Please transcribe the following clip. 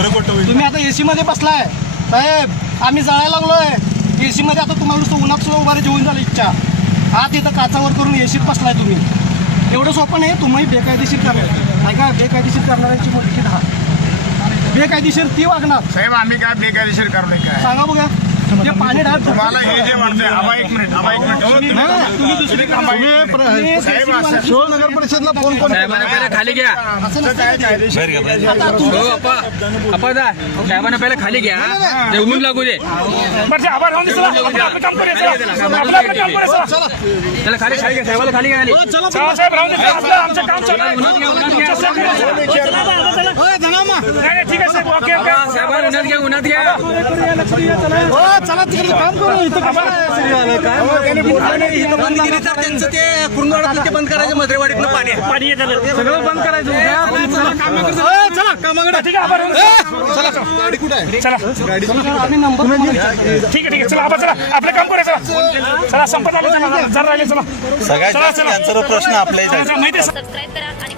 खरं खोटं होईल. तुम्ही आता एसी मध्ये बसलाय साहेब, आम्ही जळायला लागलोय एसी मध्ये. आता तुम्हाला नुसतं उन्हात सुद्धा उभारी जेवून झाली इच्छा. आत इथं काचावर करून एसीत बसलाय तुम्ही. एवढं सोपं नाही. तुम्ही बेकायदेशीर करणार ऐका, बेकायदेशीर करणाऱ्यांची मोठी दहा. बेकायदेशीर ती वागणार साहेब. आम्ही काय बेकायदेशीर करलोय काय सांगा बघा. जे पाणी डाळ तुम्हाला हे जे वाटतंय. आबा एक मिनिट शिवनगर परिषदला फोन करून साहेबांना खाली घ्या. साहेबांना पहिले खाली घ्या. ते ऊन लागू दे. त्याला खाली खाली घ्या. साहेबाला खाली घ्या. खाली साहेबांना उन्हात घ्या. उन्हात घ्या. चला तिकडे काम करू. इथं त्यांचं ते कुरुंदवाडातलं ते बंद करायचं. मधरेवाडीतलं पाणी सगळं बंद करायचं. चला कामाकडे. ठीक आहे. कुठे आहे? चला आम्ही नंबर ठीक आहे चला आपण चला आपलं काम करायचं. चला संपत आलं. चला जरा राहिले. चला सगळ्यात जास्त कॅन्सर प्रश्न आपल्या इथे. माहिती सबस्क्राईब करा आणि